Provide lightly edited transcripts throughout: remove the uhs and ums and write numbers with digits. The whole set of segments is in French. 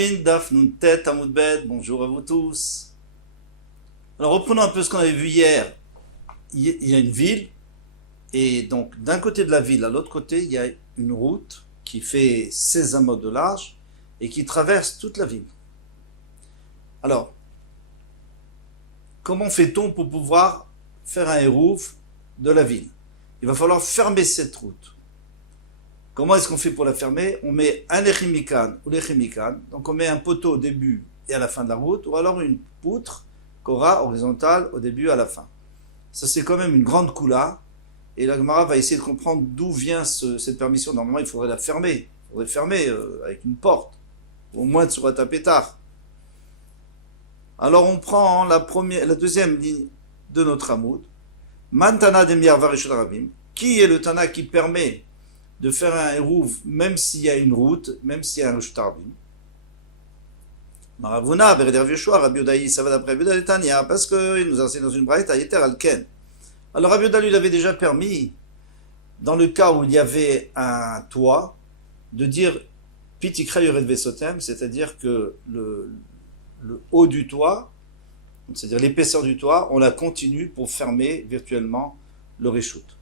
Eruvin Daf Nuntet Amud Bet, bonjour à vous tous. Alors reprenons un peu ce qu'on avait vu hier. Il y a une ville, et donc d'un côté de la ville à l'autre côté, il y a une route qui fait 16 amots de large et qui traverse toute la ville. Alors, comment fait-on pour pouvoir faire un hérouf de la ville? Il va falloir fermer cette route. Comment est-ce qu'on fait pour la fermer? On met un lechimikan ou lechimikan, donc on met un poteau au début et à la fin de la route, ou alors une poutre qu'aura horizontale au début et à la fin. Ça c'est quand même une grande koula, et la Gemara va essayer de comprendre d'où vient cette permission. Normalement il faudrait la fermer, il faudrait fermer avec une porte, au moins de surat pétard. Alors on prend la deuxième ligne de notre amoud, Mantana de Miarvarishul Rabim, qui est le Tana qui permet de faire un hérouv, même s'il y a une route, même s'il y a un Reshut Rabim. Maravuna, Bereder Yeshua, Rabbi Odaï, ça va d'après Rabbi Odaï Tania, parce qu'il nous enseigne dans une braïta, Yeter Alken. Alors Rabbi Odaï lui avait déjà permis, dans le cas où il y avait un toit, de dire Pitikra Yored Vesotem, c'est-à-dire que le haut du toit, c'est-à-dire l'épaisseur du toit, on la continue pour fermer virtuellement le Reshut.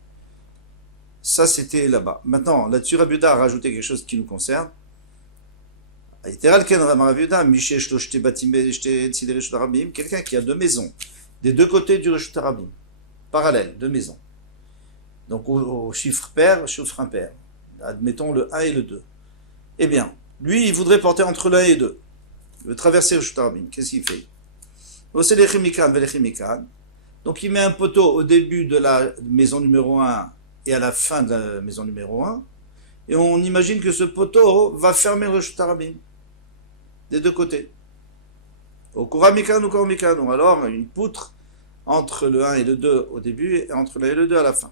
Ça, c'était là-bas. Maintenant, là-dessus, Rabbi Yehuda a rajouté quelque chose qui nous concerne. Quelqu'un qui a deux maisons, des deux côtés du Reshut Rabim, parallèles, deux maisons. Donc, au chiffre pair, chiffre impair. Admettons le 1 et le 2. Eh bien, lui, il voudrait porter entre le 1 et le 2. Il veut traverser le Reshut Rabim. Qu'est-ce qu'il fait? Donc, il met un poteau au début de la maison numéro 1 et à la fin de la maison numéro 1, et on imagine que ce poteau va fermer le Reshut Rabim des deux côtés. Au Kuramikan ou Kuramikan, ou alors une poutre entre le 1 et le 2 au début et entre le 1 et le 2 à la fin.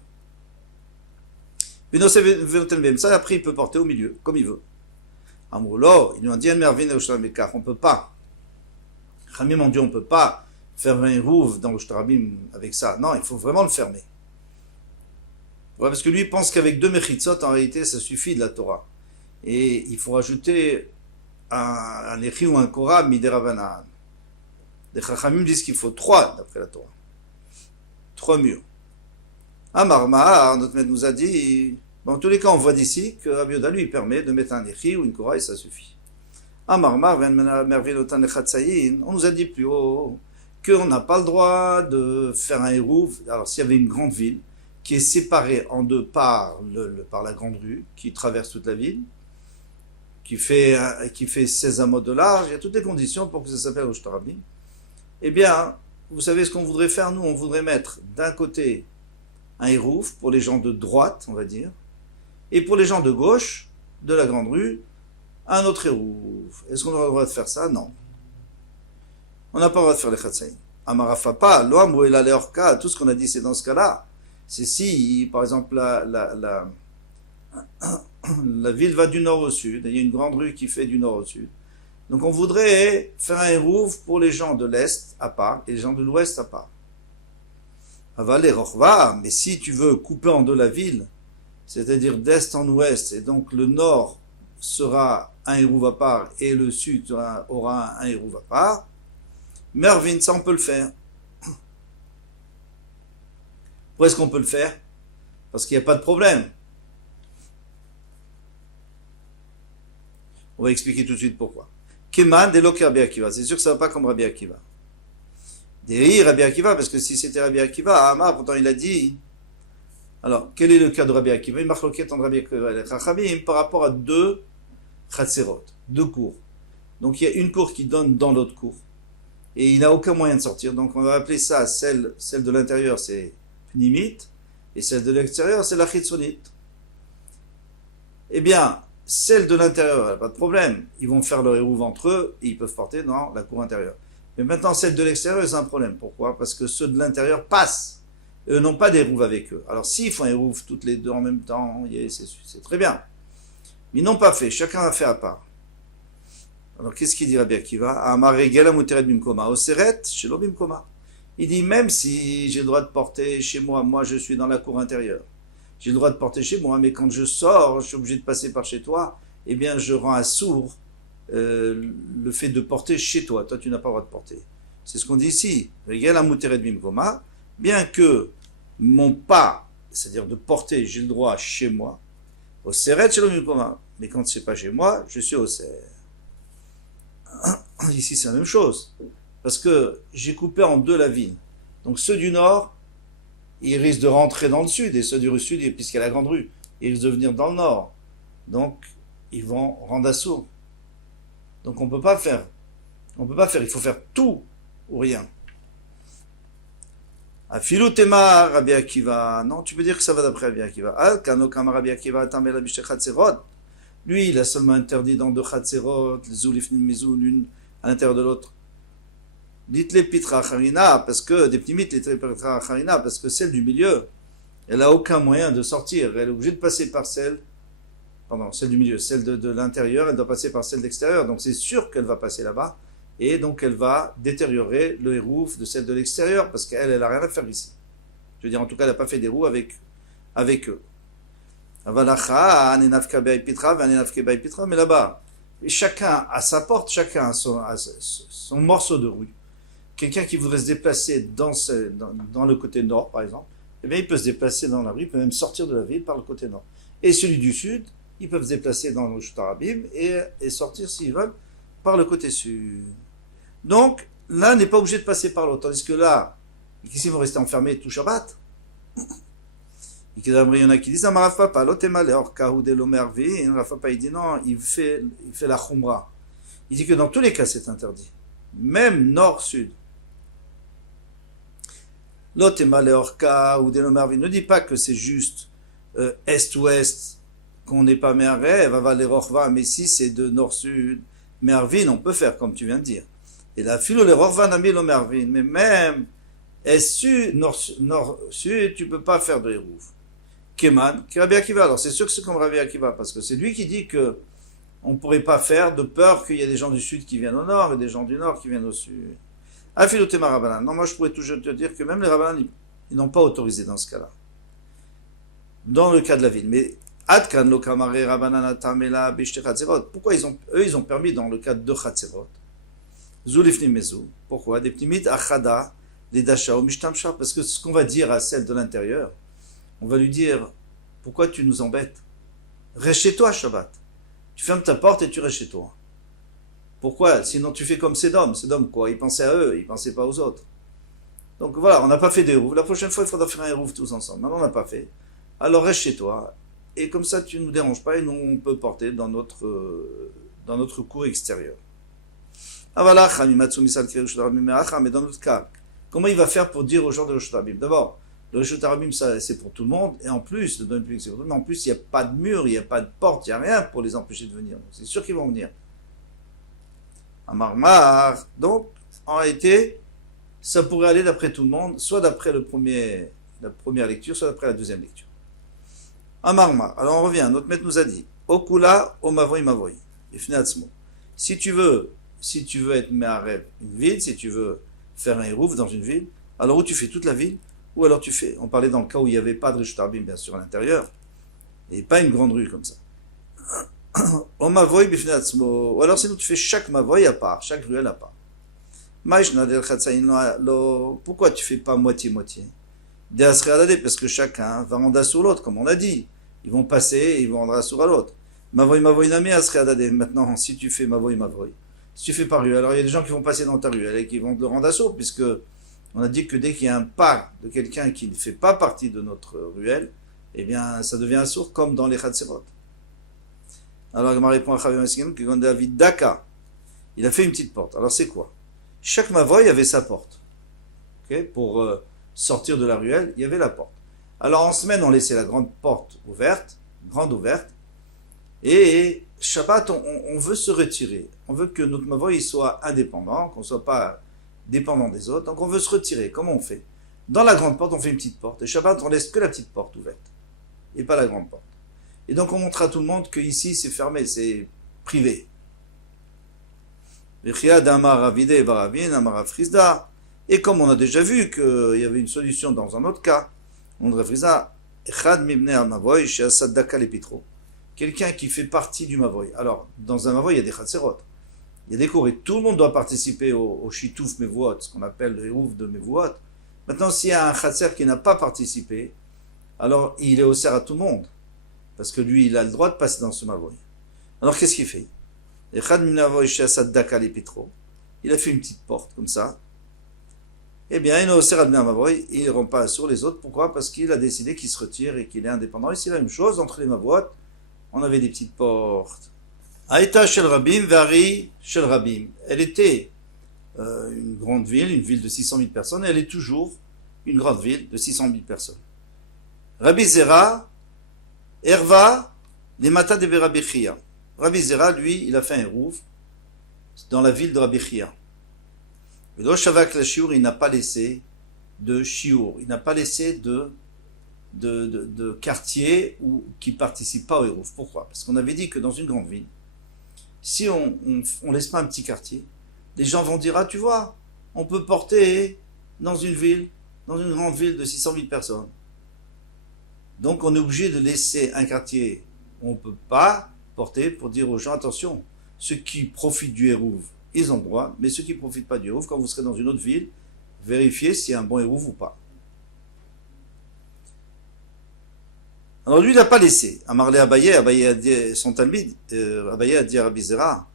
Ça, après, il peut porter au milieu, comme il veut. Amroulo, il nous a dit on peut pas. Khamim on dit on peut pas faire un rouvre dans le Reshut Rabim avec ça. Non, il faut vraiment le fermer. Ouais, parce que lui pense qu'avec deux mechitzot, en réalité, ça suffit de la Torah. Et il faut rajouter un échi ou un korah miderabanan. Les chachamim disent qu'il faut 3 d'après la Torah. 3 murs. Amarma, notre maître nous a dit, dans tous les cas, on voit d'ici que Rabbi Yehuda lui permet de mettre un échi ou une korah et ça suffit. Amarma, on nous a dit plus haut qu'on n'a pas le droit de faire un hérouv. Alors, s'il y avait une grande ville, qui est séparé en deux par la grande rue, qui traverse toute la ville, qui fait 16 amots de large, il y a toutes les conditions pour que ça s'appelle Reshut Rabim. Eh bien, vous savez ce qu'on voudrait faire, nous, on voudrait mettre d'un côté un hérouf pour les gens de droite, on va dire, et pour les gens de gauche, de la grande rue, un autre hérouf. Est-ce qu'on aura le droit de faire ça? Non. On n'a pas le droit de faire les Chatsaïm. Amarafapa, Loam ou Elaleorka, tout ce qu'on a dit, c'est dans ce cas-là. C'est si, par exemple, la ville va du nord au sud, et il y a une grande rue qui fait du nord au sud. Donc on voudrait faire un hérouf pour les gens de l'est à part, et les gens de l'ouest à part. Avalé Rochva, mais si tu veux couper en deux la ville, c'est-à-dire d'est en ouest, et donc le nord sera un hérouf à part, et le sud aura un hérouf à part, Mervin, ça on peut le faire. Pourquoi est-ce qu'on peut le faire? Parce qu'il n'y a pas de problème. On va expliquer tout de suite pourquoi. Keman de Loki Rabbi Akiva. C'est sûr que ça ne va pas comme Rabbi Akiva. Dei Rabbi Akiva, parce que si c'était Rabbi Akiva, Amar, pourtant il a dit. Alors, quel est le cas de Rabbi Akiva? Une marloquette entre Rabbi Akiva et les Chachamim par rapport à deux Chatserot, deux cours. Donc il y a une cour qui donne dans l'autre cour. Et il n'a aucun moyen de sortir. Donc on va appeler ça, celle de l'intérieur, c'est Pnimit, et celle de l'extérieur, c'est la Chitzonit. Eh bien, celle de l'intérieur, pas de problème. Ils vont faire leur hérouv entre eux, et ils peuvent porter dans la cour intérieure. Mais maintenant, celle de l'extérieur, c'est un problème. Pourquoi? Parce que ceux de l'intérieur passent. Eux n'ont pas d'hérouv avec eux. Alors, s'ils font un hérouv toutes les deux en même temps, c'est très bien. Mais ils n'ont pas fait. Chacun a fait à part. Alors, qu'est-ce qu'il dit Rabbi Akiva? Amare gela muteret bimkoma. Oseret, shelo bimkoma. Il dit, même si j'ai le droit de porter chez moi, moi je suis dans la cour intérieure, j'ai le droit de porter chez moi, mais quand je sors, je suis obligé de passer par chez toi, eh bien je rends un sourd le fait de porter chez toi. Toi, tu n'as pas le droit de porter. C'est ce qu'on dit ici. Bien que mon pas, c'est-à-dire de porter, j'ai le droit chez moi, au seret chez le mimkoma. Mais quand c'est pas chez moi, je suis au ser. Ici, c'est la même chose. Parce que j'ai coupé en deux la vigne. Donc ceux du nord, ils risquent de rentrer dans le sud. Et ceux du sud, puisqu'il y a la grande rue, ils risquent de venir dans le nord. Donc, ils vont rendre assaut. Donc on peut pas faire. Il faut faire tout ou rien. Afilou tema Rabbi Akiva. Non, tu peux dire que ça va d'après Rabbi Akiva. Al kano kama Rabbi Akiva tamela b'shechatserot. Lui, il a seulement interdit dans deux chatserot, les zulifnim mizou, l'une à l'intérieur de l'autre. Dites-les pitra charina, parce que, des pnimites, les pitra charina, parce que celle du milieu, elle a aucun moyen de sortir. Elle est obligée de passer par celle du milieu, celle de l'intérieur, elle doit passer par celle de l'extérieur. Donc c'est sûr qu'elle va passer là-bas. Et donc elle va détériorer le hérouf de celle de l'extérieur, parce qu'elle, elle n'a rien à faire ici. Je veux dire, en tout cas, elle n'a pas fait des roues avec eux. Mais là-bas, chacun a sa porte, chacun a son morceau de rue. Quelqu'un qui voudrait se déplacer dans le côté nord, par exemple, eh bien, il peut se déplacer dans la rue, il peut même sortir de la ville par le côté nord. Et celui du sud, ils peuvent se déplacer dans le Shtarabim et sortir, s'ils veulent, par le côté sud. Donc, l'un n'est pas obligé de passer par l'autre. Tandis que là, ici, ils vont rester enfermés tout Shabbat. Il y en a qui disent, Rav Papa, il dit non, il fait la khumra. Il dit que dans tous les cas, c'est interdit. Même nord-sud. Ne dit pas que c'est juste est-ouest, qu'on n'est pas Me'arev, Aval Rorva, mais si c'est de nord-sud, Mervin, on peut faire comme tu viens de dire. Et là, Philo le Rorva n'a mis le Mervin, mais même est-sud, nord-sud, tu peux pas faire de Hérouf. Keman, qui Rabbi Akiva. Alors c'est sûr que c'est comme Rabbi Akiva, parce que c'est lui qui dit que on ne pourrait pas faire de peur qu'il y ait des gens du sud qui viennent au nord et des gens du nord qui viennent au sud. Afilotema Rabbanan. Non, moi je pourrais toujours te dire que même les Rabbanan, ils n'ont pas autorisé dans ce cas-là. Dans le cas de la ville. Mais Adkan lo kamare Rabbanan atamela bishte chatzerot. Pourquoi ils ont permis dans le cas de chatzerot? Zulifni mezu. Pourquoi? Des pnimit achada, les dasha ou mishtamsha. Parce que ce qu'on va dire à celle de l'intérieur, on va lui dire, pourquoi tu nous embêtes? Reste chez toi, Shabbat. Tu fermes ta porte et tu restes chez toi. Pourquoi? Sinon tu fais comme Sédom. Sédom quoi? Ils pensaient à eux, ils pensaient pas aux autres. Donc voilà, on n'a pas fait des héroufs. La prochaine fois, il faudra faire un hérouf tous ensemble. Maintenant, on n'a pas fait. Alors reste chez toi. Et comme ça, tu ne nous déranges pas et nous, on peut porter dans notre cour extérieur. Ah voilà, mais dans notre cas, comment il va faire pour dire aux gens de Rosh Hashanah? D'abord, le Rosh Hashanah, ça, c'est pour tout le monde, et en plus, le domaine public, c'est pour tout le monde, mais en plus, il n'y a pas de mur, il n'y a pas de porte, il n'y a rien pour les empêcher de venir. C'est sûr qu'ils vont venir. Amarmar. Donc, en réalité, ça pourrait aller d'après tout le monde, soit d'après la première lecture, soit d'après la deuxième lecture. Amarmar. Alors, on revient. Notre maître nous a dit, Okula, Omavoy, Mavoy. Si tu veux être Me'arev, une ville, si tu veux faire un hérouf dans une ville, alors où tu fais toute la ville, ou alors tu fais, on parlait dans le cas où il n'y avait pas de Rishut Arbim, bien sûr, à l'intérieur, et pas une grande rue comme ça. Ou alors sinon tu fais chaque mavoy à part, chaque ruelle à part. Pourquoi tu fais pas moitié-moitié? Parce que chacun va rendre assour l'autre, comme on a dit. Ils vont passer et ils vont rendre assour à l'autre. Mavoy nami asreadade. Maintenant, si tu fais mavoy, si tu fais par ruelle, alors il y a des gens qui vont passer dans ta ruelle et qui vont te le rendre assour, puisque on a dit que dès qu'il y a un pas de quelqu'un qui ne fait pas partie de notre ruelle, eh bien, ça devient assour comme dans les Chatzerot. Alors, il m'a répondu à Chavim Eskim que quand David Daka, il a fait une petite porte. Alors, c'est quoi? Chaque Mavoy avait sa porte. Okay? Pour sortir de la ruelle, il y avait la porte. Alors, en semaine, on laissait la grande porte ouverte, grande ouverte, et Shabbat, on veut se retirer. On veut que notre Mavoy soit indépendant, qu'on ne soit pas dépendant des autres. Donc on veut se retirer. Comment on fait? Dans la grande porte, on fait une petite porte. Et Shabbat, on laisse que la petite porte ouverte. Et pas la grande porte. Et donc on montre à tout le monde que ici c'est fermé, c'est privé. Et comme on a déjà vu qu'il y avait une solution dans un autre cas, on devrait faire quelqu'un qui fait partie du Mavoy. Alors, dans un Mavoy, il y a des Chatzerot. Il y a des cours et tout le monde doit participer au Shitouf Mevuot, ce qu'on appelle le Hérouf de Mevuot. Maintenant, s'il y a un Khatser qui n'a pas participé, alors il est au à tout le monde. Parce que lui, il a le droit de passer dans ce Mavoy. Alors qu'est-ce qu'il fait? Il a fait une petite porte comme ça. Eh bien, il est au Serad Mavoy, il ne rend pas sur les autres. Pourquoi? Parce qu'il a décidé qu'il se retire et qu'il est indépendant. Ici, la même chose, entre les Mavoot, on avait des petites portes. Aïta Shel Rabim, Vari Shel Rabim. Elle était une grande ville, une ville de 600 000 personnes, et elle est toujours une grande ville de 600 000 personnes. Rabbi Zera, Erva, les Mata de Rabbi Chia. Rabbi Zera, lui, il a fait un rouf dans la ville de Rabbi Chia. Et le Shavak la Shiur, il n'a pas laissé de Shiur, il n'a pas laissé de quartier qui ne participent pas au Hérouf. Pourquoi? Parce qu'on avait dit que dans une grande ville, si on laisse pas un petit quartier, les gens vont dire, ah tu vois, on peut porter dans une ville, dans une grande ville de 600 000 personnes. Donc on est obligé de laisser un quartier où on ne peut pas porter pour dire aux gens, attention, ceux qui profitent du Hérouf, ils ont le droit, mais ceux qui ne profitent pas du Hérouf, quand vous serez dans une autre ville, vérifiez s'il y a un bon Hérouf ou pas. Alors lui, il n'a pas laissé. Amarle Abaye a dit, son Talmid, Abaye a dit à Rabbi Zera,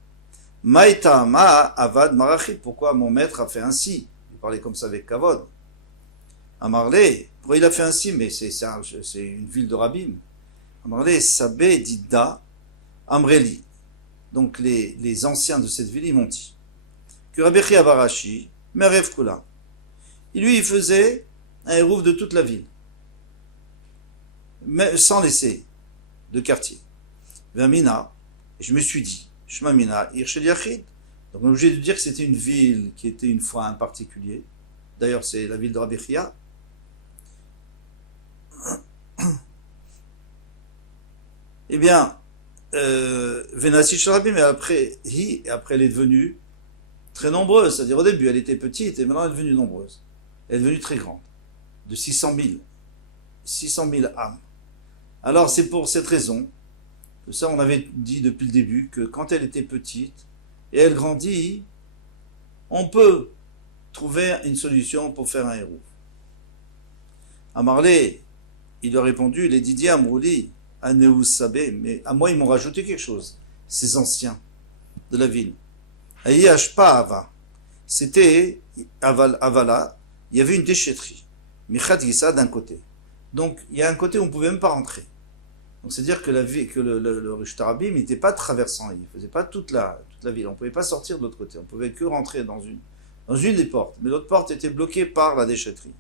Maïta ma avad marachit, pourquoi mon maître a fait ainsi? Il parlait comme ça avec Kavod. Amarle, pourquoi il a fait ainsi? Mais c'est une ville de Rabbim. Amarle, Sabé Dida Amreli. Donc les anciens de cette ville, ils m'ont dit que Rabbi Chia Barashi, Merev Kula, lui, il faisait un hérouf de toute la ville, mais sans laisser de quartier. Vermina, je me suis dit, Shmamina, Irshel Yachid. Donc on est obligé de dire que c'était une ville qui était une fois un particulier. D'ailleurs, c'est la ville de Rabbi Chia. Eh bien, Venasi Sharabi, mais après elle est devenue très nombreuse. C'est-à-dire au début, elle était petite et maintenant elle est devenue nombreuse. Elle est devenue très grande, de 600 000 âmes. Alors c'est pour cette raison que ça, on avait dit depuis le début que quand elle était petite et elle grandit, on peut trouver une solution pour faire un héros. Amarlé, il a répondu, les Didier Amrouli, Aneus Sabé, mais à moi ils m'ont rajouté quelque chose, ces anciens de la ville. Ayashpa Ava, c'était Avala, il y avait une déchetterie, Michat Gissa d'un côté. Donc il y a un côté où on ne pouvait même pas rentrer. Donc c'est-à-dire que le Rishut Rabim n'était pas traversant, il ne faisait pas toute la ville, on ne pouvait pas sortir de l'autre côté, on ne pouvait que rentrer dans une des portes, mais l'autre porte était bloquée par la déchetterie.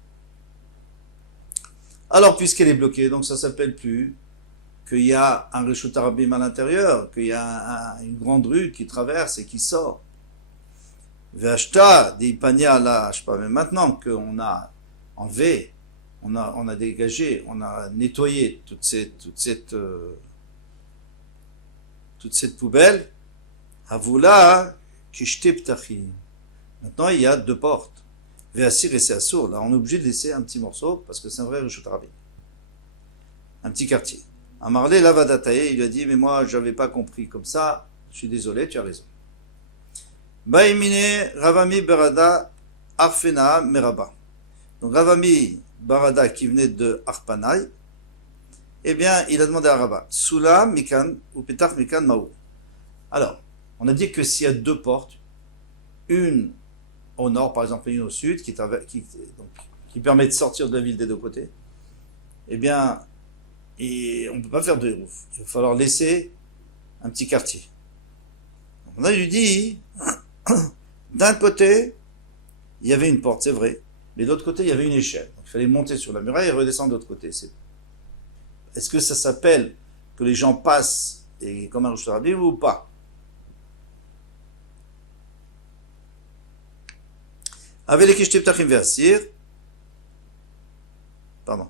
Alors puisqu'elle est bloquée, donc ça ne s'appelle plus qu'il y a un Rishut Rabim à l'intérieur, qu'il y a une grande rue qui traverse et qui sort. V'achta d'Ipania là, je sais pas, mais maintenant qu'on a enlevé, on a dégagé, on a nettoyé toute cette poubelle, Havula Kishte Ptachim. Maintenant, il y a 2 portes. Ve'asir et Seasur. Là, on est obligé de laisser un petit morceau parce que c'est un vrai Rishut Rabim. Un petit quartier. Amarle Lavadatae, il lui a dit, mais moi, je n'avais pas compris comme ça. Je suis désolé, tu as raison. Baimine Ravami Berada Arfena Meraba. Donc Ravami Barada qui venait de Arpanaï, eh bien, il a demandé à Rabba, Sula Mikan ou Petach Mikan Maou. Alors, on a dit que s'il y a 2 portes, une au nord, par exemple, et une au sud, qui permet de sortir de la ville des 2 côtés, eh bien, on ne peut pas faire de hérouf. Il va falloir laisser un petit quartier. On a lui dit, d'un côté, il y avait une porte, c'est vrai, mais de l'autre côté, il y avait une échelle. Donc, il fallait monter sur la muraille et redescendre de l'autre côté. Est-ce que ça s'appelle que les gens passent et comme un Rishut Rabim ou pas? Avec les Kishte Ptachim Ve'asir, pardon.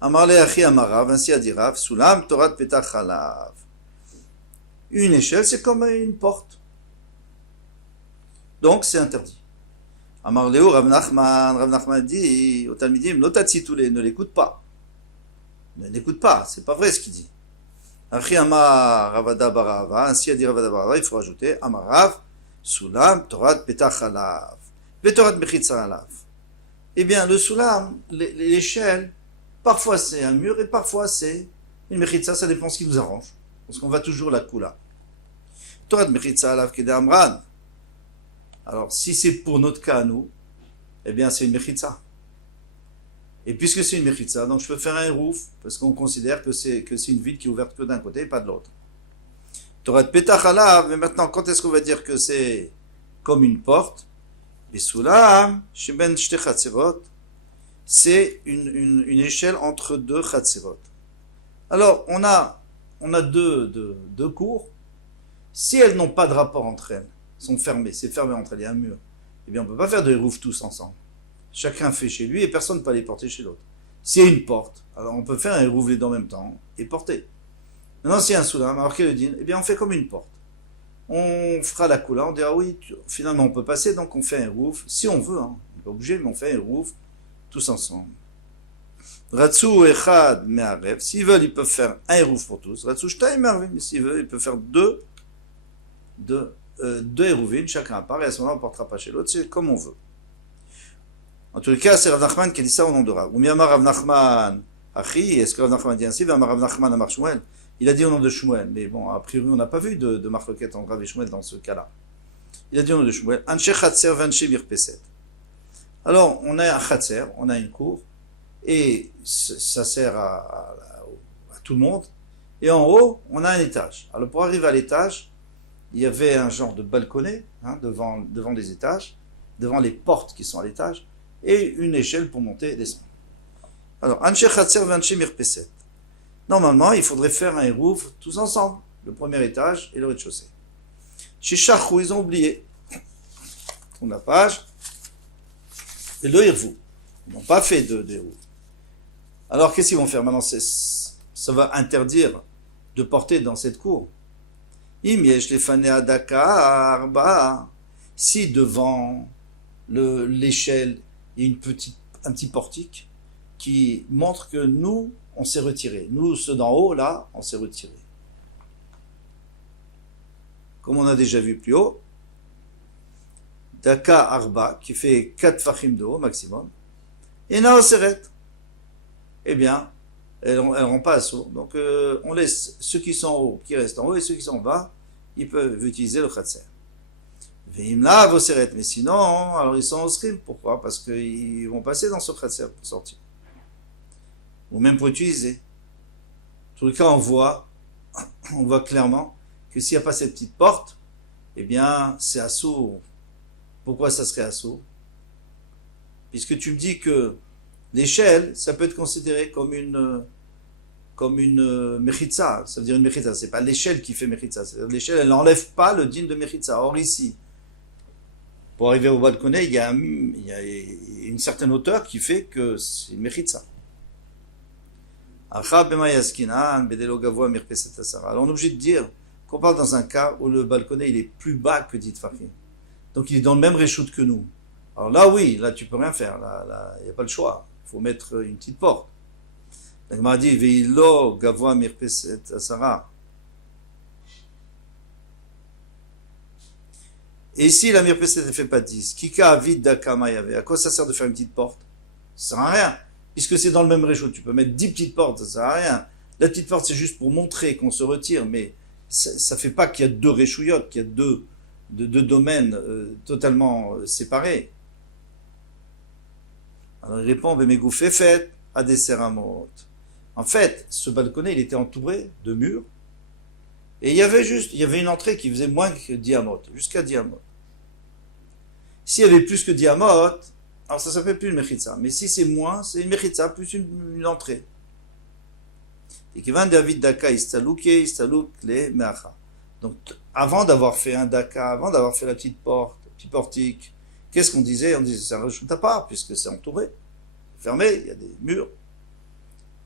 Amarle Achi Amarav, ainsi a dit Rav, Sulam Torat Petach Halav. Une échelle, c'est comme une porte. Donc, c'est interdit. Amar Léo, Rav Nachman dit au Talmidim, Notatsi tous les, ne l'écoute pas. Ne l'écoute pas, c'est pas vrai ce qu'il dit. Achi Amar Ravada Barava, ainsi a dit Ravada Barava, il faut rajouter Amarav, Sulam, Torat Petach Alav, Vetorat Mechitza Alav. Eh bien, le Sulam, l'échelle, parfois c'est un mur et parfois c'est une Mechitza, ça dépend ce qui nous arrange. Parce qu'on va toujours la Kula. Torat Mechitza Alav Kede Amran. Alors, si c'est pour notre cas à nous, eh bien, c'est une Mechitza. Et puisque c'est une Mechitza, donc je peux faire un rouf, parce qu'on considère que c'est une ville qui est ouverte que d'un côté et pas de l'autre. Torat Petach Alav, mais maintenant, quand est-ce qu'on va dire que c'est comme une porte? Et Sulam, Sheben Shte Chatzerot, c'est une échelle entre deux Chatzerot. Alors, on a deux cours. Si elles n'ont pas de rapport entre elles, sont fermées, c'est fermé entre elles, il y a un mur, eh bien, on ne peut pas faire de roufs tous ensemble. Chacun fait chez lui et personne ne peut aller porter chez l'autre. S'il y a une porte, alors on peut faire un rouf les deux en même temps et porter. Maintenant, s'il y a un Sulam, alors qu'il le dit, eh bien, on fait comme une porte. On fera la coula, on dira oui, finalement on peut passer, donc on fait un rouf, si on veut, hein, on n'est pas obligé, mais on fait un rouf tous ensemble. Ratsu echad me'arev, s'ils veulent, ils peuvent faire un rouf pour tous. Ratsu shtai me'arev, mais s'ils veulent, ils peuvent faire deux hérouvines, chacun à part, et à ce moment-là, on ne portera pas chez l'autre, c'est comme on veut. En tous les cas, c'est Rav Nachman qui a dit ça au nom de Rav. Ou miyamar Rav Nachman, achi, est-ce que Rav Nachman dit ainsi, v'amar Rav Nachman amar Shmuel? Il a dit au nom de Shmuel, mais bon, a priori, on n'a pas vu de marloquette entre Rav et Shmuel dans ce cas-là. Il a dit au nom de Shmuel, Anshe Chatzer Vanche Mirpeset. Alors, on a un Chatzer, on a une cour, et ça sert à tout le monde. Et en haut, on a un étage. Alors, pour arriver à l'étage, il y avait un genre de balconnet, hein, devant les étages, devant les portes qui sont à l'étage, et une échelle pour monter et descendre. Alors, Anshe Chatzer Vanche Mirpeset. Normalement, il faudrait faire un rouf tous ensemble, le premier étage et le rez-de-chaussée. Chez Chachou, ils ont oublié. Tourne la page. Et le hirvou. Ils n'ont pas fait de rouf. Alors, qu'est-ce qu'ils vont faire maintenant? Ça va interdire de porter dans cette cour. Si devant l'échelle, il y a un petit portique qui montre que nous, on s'est retiré. Nous, ceux d'en haut, là, on s'est retiré. Comme on a déjà vu plus haut, Daka Arba, qui fait 4 fachim de haut maximum, et Naoseret. Eh bien, elles ne rend pas assaut. Donc, on laisse ceux qui sont en haut, qui restent en haut, et ceux qui sont en bas, ils peuvent utiliser le Khatser. Veimla Voseret. Mais sinon, alors ils sont au scrim. Pourquoi? Parce qu'ils vont passer dans ce Khatser pour sortir. Ou même pour utiliser. En tout cas, on voit clairement que s'il n'y a pas cette petite porte, eh bien, c'est assaut. Pourquoi ça serait assaut? Puisque tu me dis que l'échelle, ça peut être considéré comme une mechitza. Ça veut dire une mechitza. C'est pas l'échelle qui fait mechitza. L'échelle, elle n'enlève pas le din de mechitza. Or ici, pour arriver au balconnet, il y a une certaine hauteur qui fait que c'est une mechitza. Alors on est obligé de dire qu'on parle dans un cas où le balconnet il est plus bas que dit Fahim. Donc il est dans le même réchoute que nous. Alors là oui, là tu peux rien faire, là il n'y a pas le choix. Il faut mettre une petite porte. La Gemara dit Veilo gavoa mirpeset asara. Et ici la mirpeset ne fait pas 10. Kika avid dakama yave. À quoi ça sert de faire une petite porte? Ça sert à rien. Puisque c'est dans le même réchaud, tu peux mettre 10 petites portes, ça sert à rien. La petite porte, c'est juste pour montrer qu'on se retire, mais ça fait pas qu'il y a deux réchouillottes, qu'il y a deux domaines totalement séparés. Alors il répond, mais gouffé fait à des séramot. En fait, ce balconnet, il était entouré de murs, et il y avait une entrée qui faisait moins que diamote, jusqu'à diamote. S'il y avait plus que diamote, alors ça s'appelle plus une mechitza. Mais si c'est moins, c'est une mechitza plus une entrée. Et qui va David Daka istalouk le meacha. Donc avant d'avoir fait un Daka, avant d'avoir fait la petite porte, le petit portique, qu'est-ce qu'on disait? On disait ça rajoute à part, puisque c'est entouré, fermé, il y a des murs.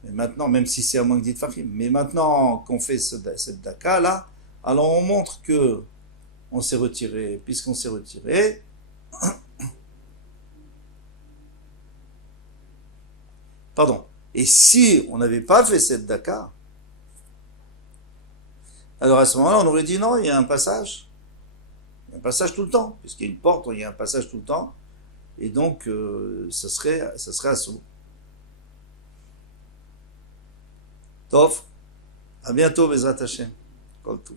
Mais maintenant, même si c'est à moins que dit Fahim, mais maintenant qu'on fait cette Daka là, alors on montre que on s'est retiré, puisqu'on s'est retiré. Pardon. Et si on n'avait pas fait cette Daka, Alors à ce moment-là, on aurait dit non, il y a un passage. Il y a un passage tout le temps. Puisqu'il y a une porte, il y a un passage tout le temps. Et donc, ça serait assaut. Tov, à bientôt, Bezrat Hashem. Kol Tov.